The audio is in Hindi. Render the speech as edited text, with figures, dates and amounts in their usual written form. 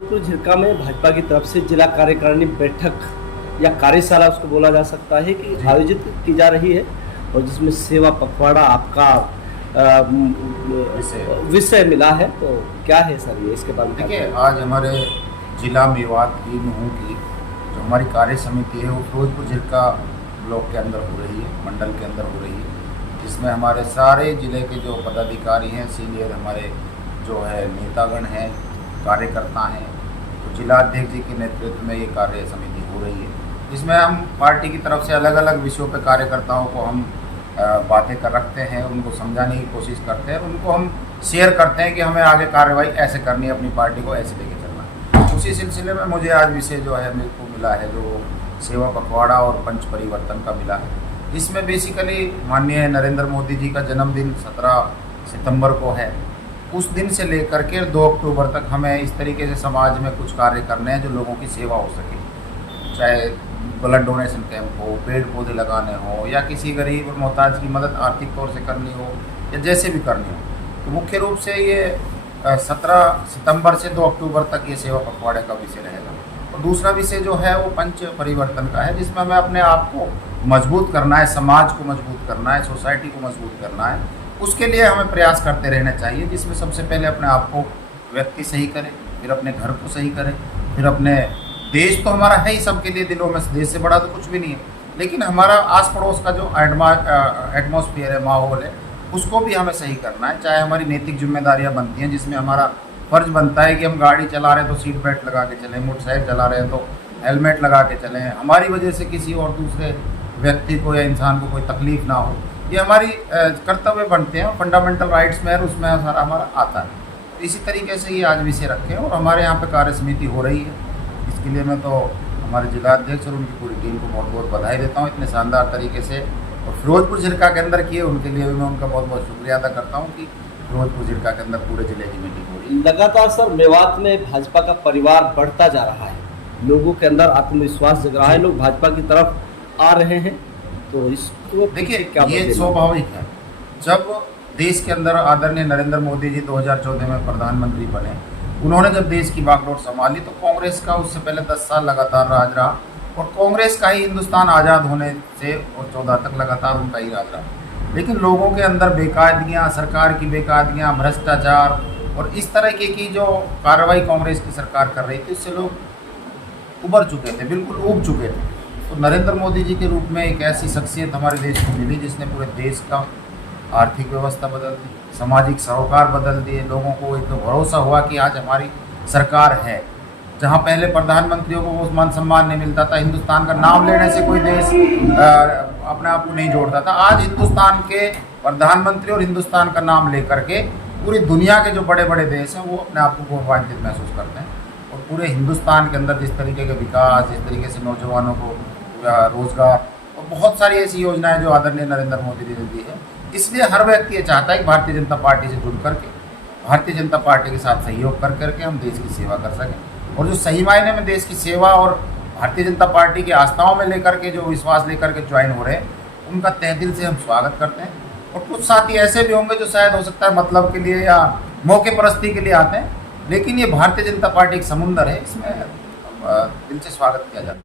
फिरोजपुर झिरका में भाजपा की तरफ से जिला कार्यकारिणी बैठक या कार्यशाला उसको बोला जा सकता है कि आयोजित की जा रही है और जिसमें सेवा पखवाड़ा आपका विषय मिला है। तो क्या है सर ये, इसके बाद देखिए, आज हमारे जिला मेवात की नूह की जो हमारी कार्य समिति है वो फिरोजपुर झिरका ब्लॉक के अंदर हो रही है, मंडल के अंदर हो रही है, जिसमें हमारे सारे जिले के जो पदाधिकारी हैं, सीनियर हमारे जो है नेतागण हैं, कार्यकर्ता हैं, तो जिला अध्यक्ष जी के नेतृत्व में ये कार्य समिति हो रही है, जिसमें हम पार्टी की तरफ से अलग अलग विषयों पर कार्यकर्ताओं को हम बातें कर रखते हैं, उनको समझाने की कोशिश करते हैं, उनको हम शेयर करते हैं कि हमें आगे कार्रवाई ऐसे करनी है, अपनी पार्टी को ऐसे लेके चलना है। उसी सिलसिले में मुझे आज विषय जो है मेरे को मिला है जो सेवा पखवाड़ा और पंच परिवर्तन का मिला है। इसमें बेसिकली माननीय नरेंद्र मोदी जी का जन्मदिन 17 सितंबर को है। उस दिन से लेकर के 2 अक्टूबर तक हमें इस तरीके से समाज में कुछ कार्य करने हैं जो लोगों की सेवा हो सके, चाहे ब्लड डोनेशन कैंप हो, पेड़ पौधे लगाने हो, या किसी गरीब और मोहताज की मदद आर्थिक तौर से करनी हो, या जैसे भी करनी हो। तो मुख्य रूप से ये 17 सितंबर से 2 अक्टूबर तक ये सेवा पखवाड़े का विषय रहेगा। और दूसरा विषय जो है वो पंच परिवर्तन का है, जिसमें हमें अपने आप को मजबूत करना है, समाज को मजबूत करना है, सोसाइटी को मजबूत करना है। उसके लिए हमें प्रयास करते रहना चाहिए, जिसमें सबसे पहले अपने आप को व्यक्ति सही करे, फिर अपने घर को सही करे, फिर अपने देश तो हमारा है ही सबके लिए, दिलों में देश से बड़ा तो कुछ भी नहीं है, लेकिन हमारा आस पड़ोस का जो एटमॉस्फेयर है, माहौल है, उसको भी हमें सही करना है। चाहे हमारी नैतिक जिम्मेदारियां बनती हैं, जिसमें हमारा फर्ज बनता है कि हम गाड़ी चला रहे हैं तो सीट बेल्ट लगा के चलें, मोटरसाइकिल चला रहे हैं तो हेलमेट लगा के चलें, हमारी वजह से किसी और दूसरे व्यक्ति को या इंसान को कोई तकलीफ ना हो, ये हमारी कर्तव्य बनते हैं। फंडामेंटल राइट्स में उसमें सारा हमारा आता है। तो इसी तरीके से ये आज विषय रखे और हमारे यहाँ पे कार्य समिति हो रही है। इसके लिए मैं तो हमारे जिला अध्यक्ष और उनकी पूरी टीम को बहुत बहुत बधाई देता हूँ, इतने शानदार तरीके से। और फिरोजपुर झिरका के अंदर किए उनके लिए भी मैं उनका बहुत बहुत शुक्रिया अदा करता हूँ कि फिरोजपुर झिरका के अंदर पूरे जिले की मीटिंग हो रही है। लगातार सर मेवात में भाजपा का परिवार बढ़ता जा रहा है, लोगों के अंदर आत्मविश्वास जग रहा है, लोग भाजपा की तरफ आ रहे हैं। तो इसको देखिए, ये स्वाभाविक है। जब देश के अंदर आदरणीय नरेंद्र मोदी जी 2014 में प्रधानमंत्री बने, उन्होंने जब देश की बागडोर संभाली तो कांग्रेस का उससे पहले 10 साल लगातार राज रहा और कांग्रेस का ही हिंदुस्तान आज़ाद होने से और 14 तक लगातार उनका ही राज रहा। लेकिन लोगों के अंदर बेकायदगियाँ, सरकार की बेकायदगियाँ, भ्रष्टाचार और इस तरह की जो कार्रवाई कांग्रेस की सरकार कर रही थी, उससे लोग उबर चुके थे, बिल्कुल ऊब चुके थे। तो नरेंद्र मोदी जी के रूप में एक ऐसी शख्सियत हमारे देश को मिली जिसने पूरे देश का आर्थिक व्यवस्था बदल दी, सामाजिक सरोकार बदल दिए, लोगों को एक भरोसा हुआ कि आज हमारी सरकार है। जहां पहले प्रधानमंत्रियों को वो मान सम्मान नहीं मिलता था, हिंदुस्तान का नाम लेने से कोई देश अपने आप को नहीं जोड़ता था, आज हिंदुस्तान के प्रधानमंत्री और हिंदुस्तान का नाम लेकर के पूरी दुनिया के जो बड़े बड़े देश हैं वो अपने आप को गौरवान्वित महसूस करते हैं। और पूरे हिंदुस्तान के अंदर जिस तरीके का विकास, जिस तरीके से नौजवानों को रोजगार और बहुत सारी ऐसी योजनाएं जो आदरणीय नरेंद्र मोदी जी ने दी है, इसलिए हर व्यक्ति ये चाहता है कि भारतीय जनता पार्टी से जुड़ करके भारतीय जनता पार्टी के साथ सहयोग कर करके हम देश की सेवा कर सकें। और जो सही मायने में देश की सेवा और भारतीय जनता पार्टी की आस्थाओं में लेकर के जो विश्वास लेकर के ज्वाइन हो रहे हैं, उनका तहे दिल से हम स्वागत करते हैं। और कुछ साथी ऐसे भी होंगे जो शायद हो सकता है मतलब के लिए या मौके परस्ती के लिए आते हैं, लेकिन ये भारतीय जनता पार्टी एक समुंदर है, इसमें दिल से स्वागत किया जाता है।